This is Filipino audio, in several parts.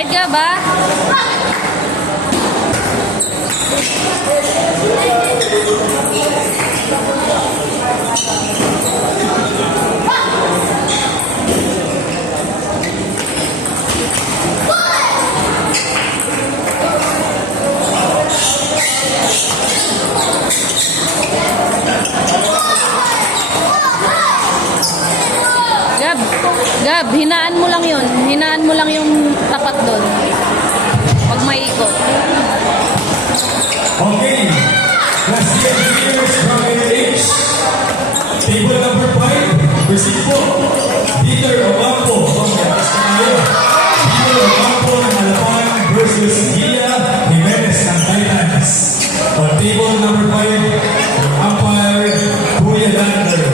Fight ka ba? Gab, hinaan mo lang yun. Hinaan mo lang yung tapat doon. Pag maikot. Okay. Last year, years from age. Table number 5. Proceed po. Peter Ocampo. Peter Ocampo ng Halapan versus Gia Jimenez ng Titans. On table number 5, yung umpire, Kuya Lander.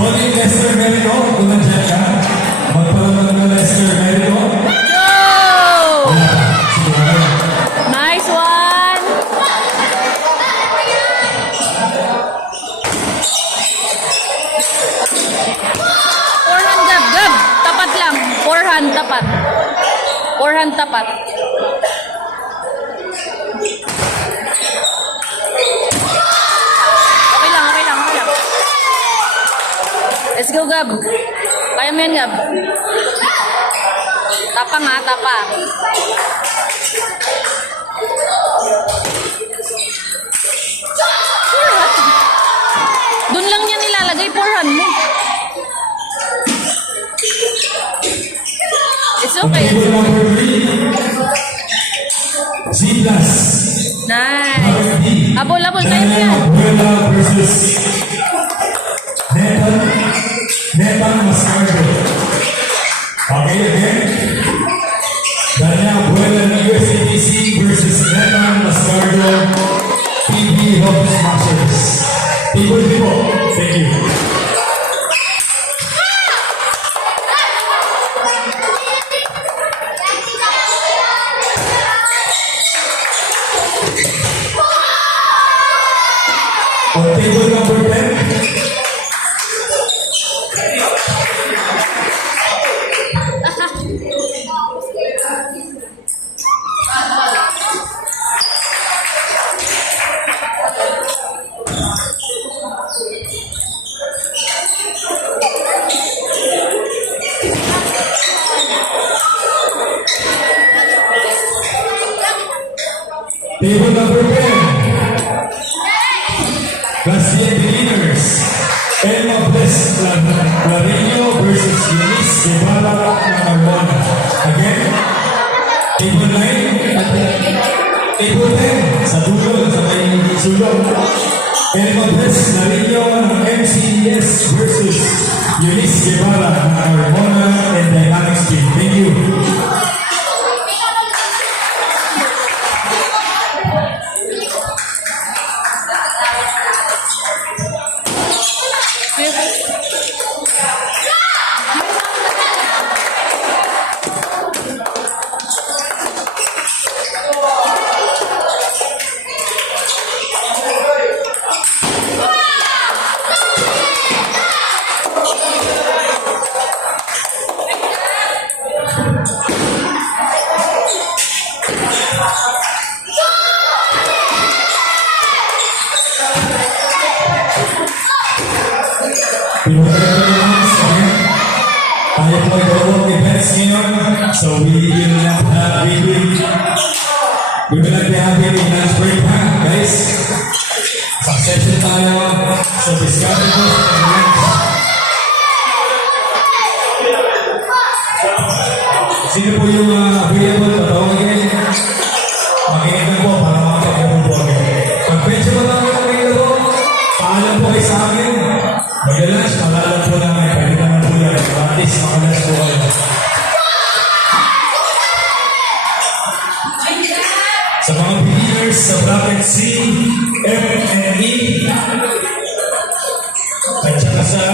Calling Lester Merino, kung nandiyan ka, magpalaman ng Lester Merino. Go! Nice one! Forehand, Gab. Tapat lang. Forehand, tapat. Forehand, tapat. Okay lang, okay lang, okay lang. Let's go, Gab. Kaya mo yan, Gab. Tapang ha, tapang. Doon lang niya nilalagay, forehand mo. It's okay. Table number 3, Z-Plus. Nice. Abol, abol. Kaya mo yan. Abuela versus Netan Mascardo. Okay, again. Dania Abuela ng USATC versus Netan Mascardo, PB Hub Smashers. Table people, thank you. On table number 10, table number 10, Class D beginners, Elma Bless Lareño versus Eunice Guevara ng Carmona. Again, table 9, at table 10, sa dulo, sa may sulong. Elma Bless Lareño ng MCES versus Eunice Guevara ng Carmona and Dynamics Team. Thank you. Tayo po ay dalawang events ngayon, so we will not be having a lunch break, ha, guys? Succession tayo, so discard po sa lunch. Sino po yung available? Patawagin. Makinig na po para makapagpapun po agad. Pag-pension mo namin ang available, paalam po kayo sa akin. Mag-lunch, malalam po namin. Pwede naman po yan. At least makalas po kayo. Sa mga beginners sa bracket C, F, and E, at saka sa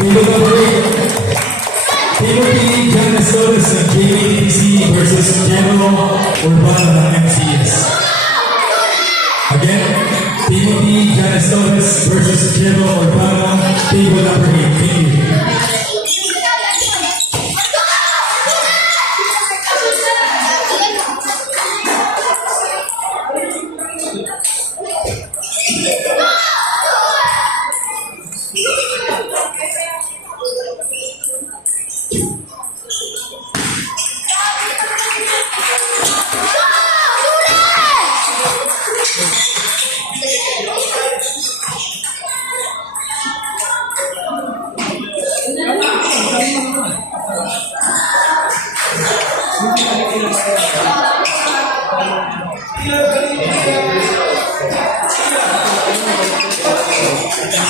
Table number 8. Timothy Janasolis ng JATC versus General Urbano ng MCS. Again, Timothy Janasolis versus General Urbano, table number 8. Thank you.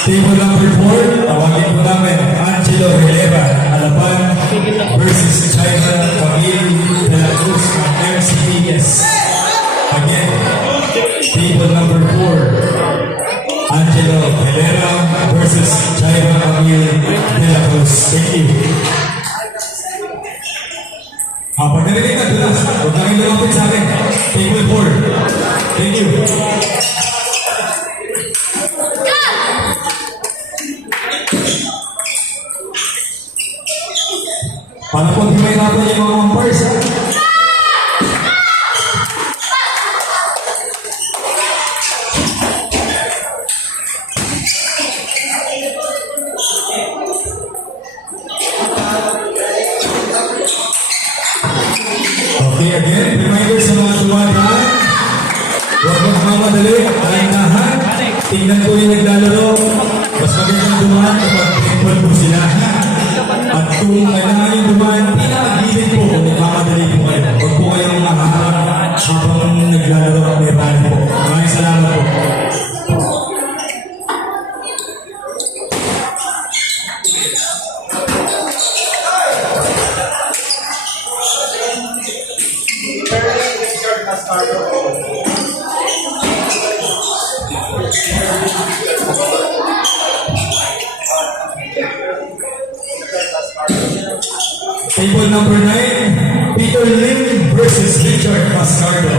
Table number 4, tawagin po namin Angelo Releva, Alapan versus China Camille de la Cruz ng MCPS. Again, table number 4, Angelo Releva versus China Camille de la Cruz. Thank you. Pag narinig na dulas, huwag nang ilumapit sa akin. Table 4. Thank you. Para po himay natin yung mga umpires, ha? Okay, again, reminder sa mga tumadaan. Huwag magmamadali, dahan-dahan. Tingnan po yung naglalaro. Mas magandang dumaan kapag temple po sila. At kung kailangan yung dumaan, pinakagilid po kung nagmamadali po kayo. Huwag po kayong nakaharap habang naglalaro at may rally po. Maraming salamat po. Table number 9, Peter Lim versus Richard Mascardo.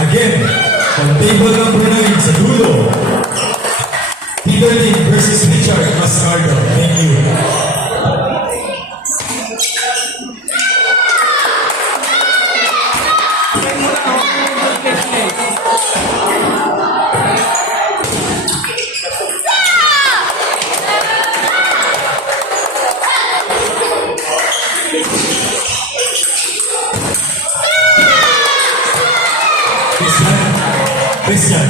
Again, on table number 9 sa dulo, Peter Lim versus Richard Mascardo. Thank you. Christian.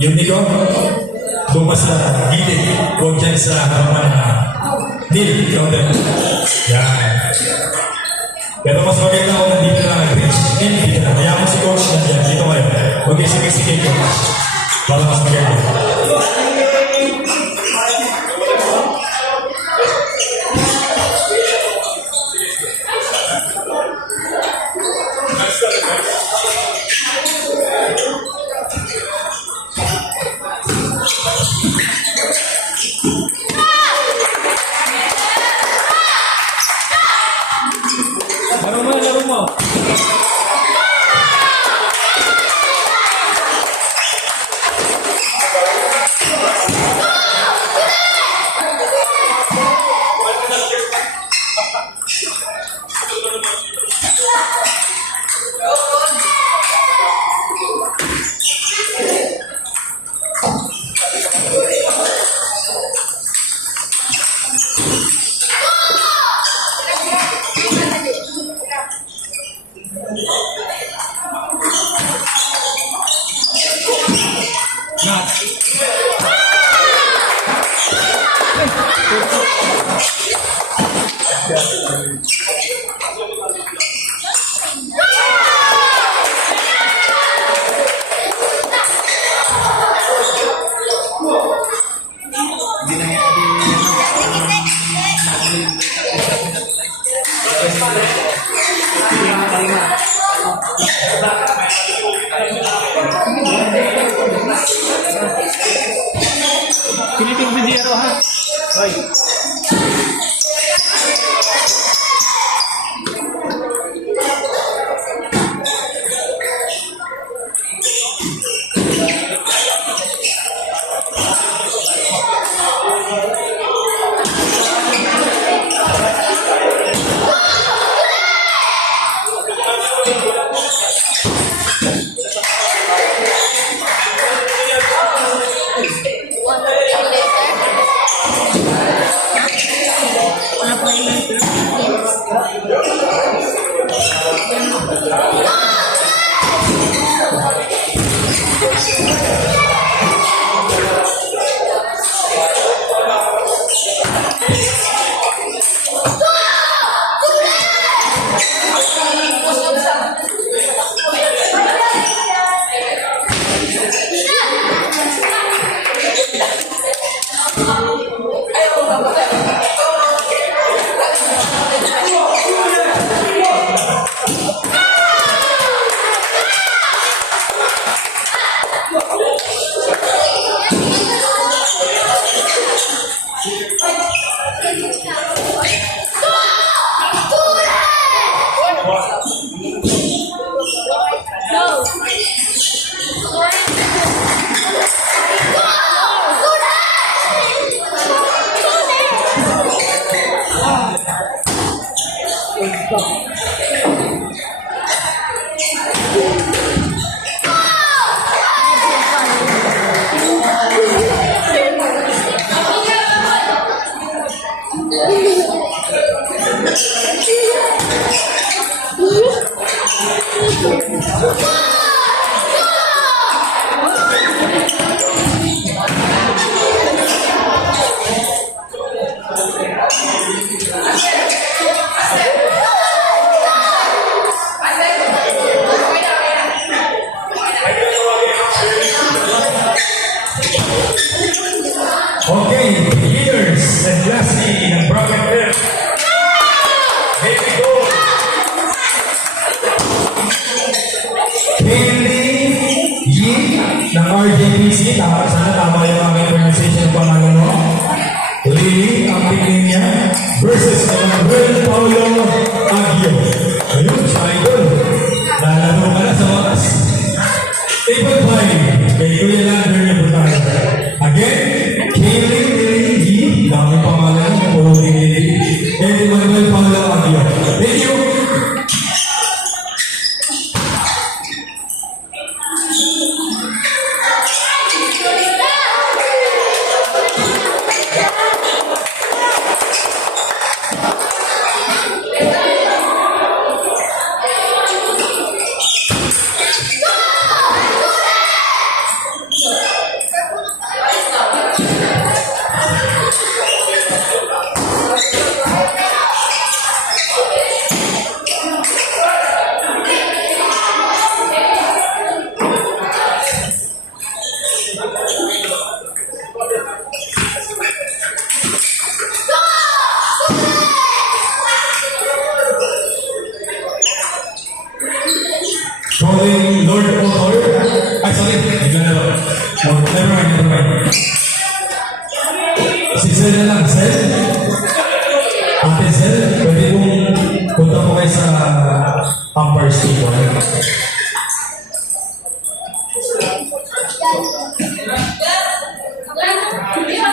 Yung Nico, bumas sa gilid, huwag dyan sa harapan na Neil, ikaw din. Yan. Pero mas maganda ako nandito na nag-reach. Neil, dito na. Kaya mo si coach na dyan. Dito kayo. Huwag yung sige-sige ko. Para mas maganda. Laro mo. Philippine Videro ha. Hoy. Okay, leaders and lastly, ng Broken Hill. Here we go. Haley Yee ng RJPC. Sana tama yung aking pronunciation ng pangalan mo. Lily, ang tingin niya, versus Manuel Paulo Aguio. Ayun, sa idol. Lalaro ka na sa wakas. Table 5, kay Kuya Lander niya po tayo. Again, Haley Yee, dami pangalan niya, puro Lily. And Manuel Paulo Aguio. Thank you. Calling Lord Author. Ay, sorry. Never mind. Si Sel na lang. Sel? Ate Sel, pwede kong punta po kayo sa Umpires Table.